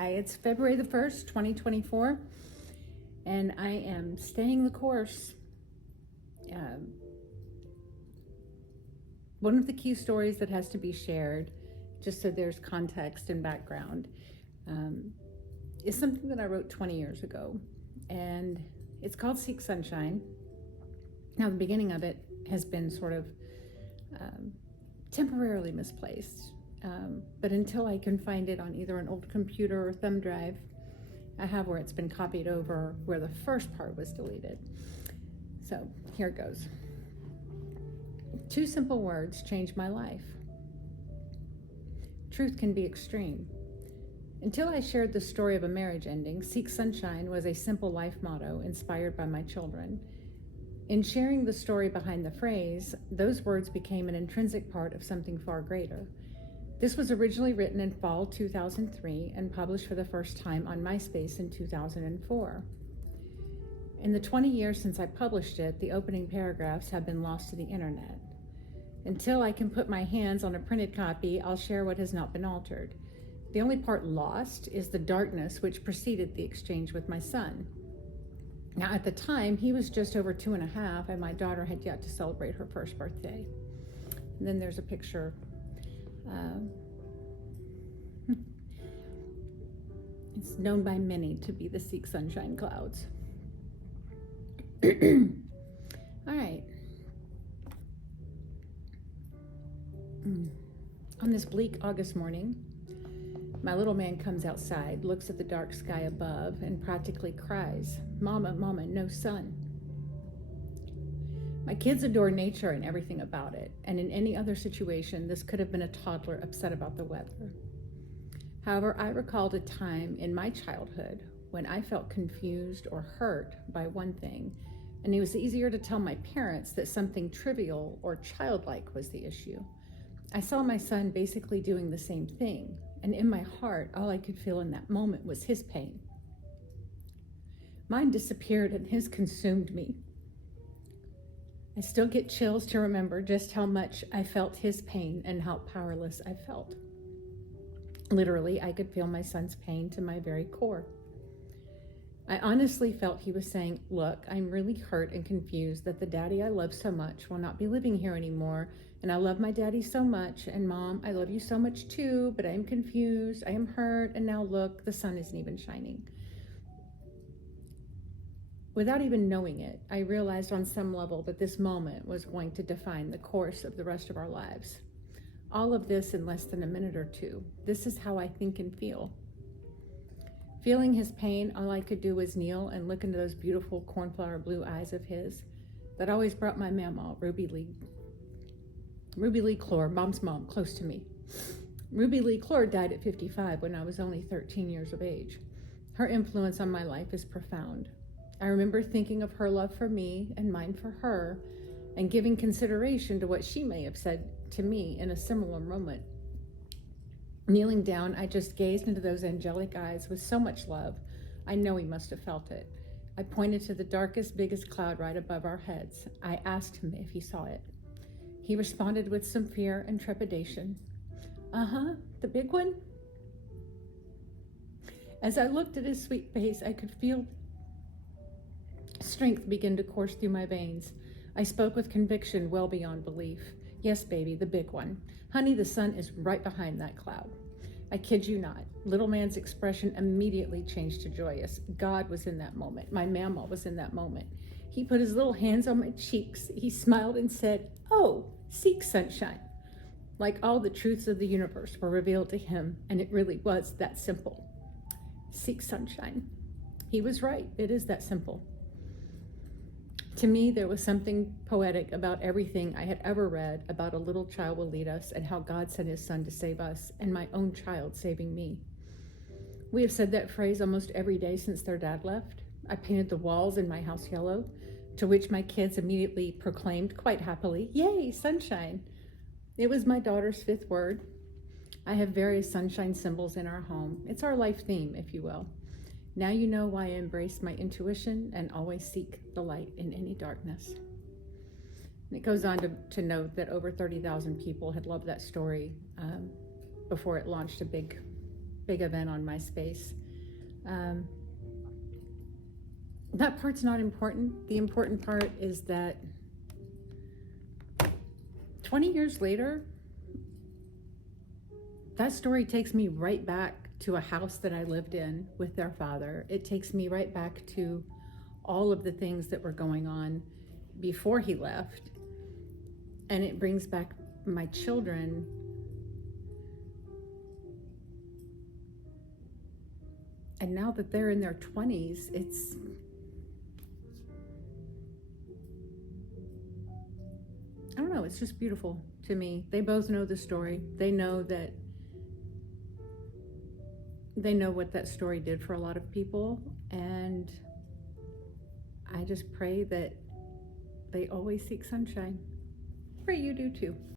Hi, it's February the 1st, 2024, and I am staying the course. One of the key stories that has to be shared, just so there's context and background, is something that I wrote 20 years ago, and it's called Seek Sunshine. Now, the beginning of it has been sort of temporarily misplaced, but until I can find it on either an old computer or thumb drive, I have where it's been copied over where the first part was deleted. So here it goes. 2 simple words changed my life. Truth can be extreme. Until I shared the story of a marriage ending, Seek Sunshine was a simple life motto inspired by my children. In sharing the story behind the phrase, those words became an intrinsic part of something far greater. This was originally written in fall 2003 and published for the first time on MySpace in 2004. In the 20 years since I published it, the opening paragraphs have been lost to the internet. Until I can put my hands on a printed copy, I'll share what has not been altered. The only part lost is the darkness which preceded the exchange with my son. Now, at the time, he was just over 2.5, and my daughter had yet to celebrate her first birthday. And then there's a picture. It's known by many to be the Seek Sunshine clouds. All right. On this bleak August morning, my little man comes outside, looks at the dark sky above, and practically cries, "Mama, Mama, no sun." My kids adore nature and everything about it, and in any other situation, this could have been a toddler upset about the weather. However, I recalled a time in my childhood when I felt confused or hurt by one thing, and it was easier to tell my parents that something trivial or childlike was the issue. I saw my son basically doing the same thing, and in my heart, all I could feel in that moment was his pain. Mine disappeared and his consumed me. I still get chills to remember just how much I felt his pain and how powerless I felt. Literally, I could feel my son's pain to my very core. I honestly felt he was saying, "Look, I'm really hurt and confused that the daddy I love so much will not be living here anymore, and I love my daddy so much, and Mom, I love you so much too, but I am confused, I am hurt, and now look, the sun isn't even shining." Without even knowing it, I realized on some level that this moment was going to define the course of the rest of our lives. All of this in less than a minute or two. This is how I think and feel. Feeling his pain, all I could do was kneel and look into those beautiful cornflower blue eyes of his that always brought my mama, Ruby Lee Clore, Mom's mom, close to me. Ruby Lee Clore died at 55 when I was only 13 years of age. Her influence on my life is profound. I remember thinking of her love for me and mine for her, and giving consideration to what she may have said to me in a similar moment. Kneeling down, I just gazed into those angelic eyes with so much love. I know he must have felt it. I pointed to the darkest, biggest cloud right above our heads. I asked him if he saw it. He responded with some fear and trepidation. "Uh-huh, the big one?" As I looked at his sweet face, I could feel strength begin to course through my veins. I spoke with conviction well beyond belief. "Yes, baby, the big one. Honey, the sun is right behind that cloud." I kid you not. Little man's expression immediately changed to joyous. God was in that moment. My mama was in that moment. He put his little hands on my cheeks. He smiled and said, "Oh, seek sunshine." Like all the truths of the universe were revealed to him, and it really was that simple. Seek sunshine. He was right. It is that simple. To me, there was something poetic about everything I had ever read about a little child will lead us and how God sent his son to save us, and my own child saving me. We have said that phrase almost every day since their dad left. I painted the walls in my house yellow, to which my kids immediately proclaimed quite happily, "Yay, sunshine." It was my daughter's 5th word. I have various sunshine symbols in our home. It's our life theme, if you will. Now you know why I embrace my intuition and always seek the light in any darkness. And it goes on to note that over 30,000 people had loved that story before it launched a big big event on my space. That part's not important. The important part is that 20 years later, that story takes me right back to a house that I lived in with their father. It takes me right back to all of the things that were going on before he left. And it brings back my children. And now that they're in their 20s, I don't know, it's just beautiful to me. They both know the story. They know what that story did for a lot of people. And I just pray that they always seek sunshine. Pray you do too.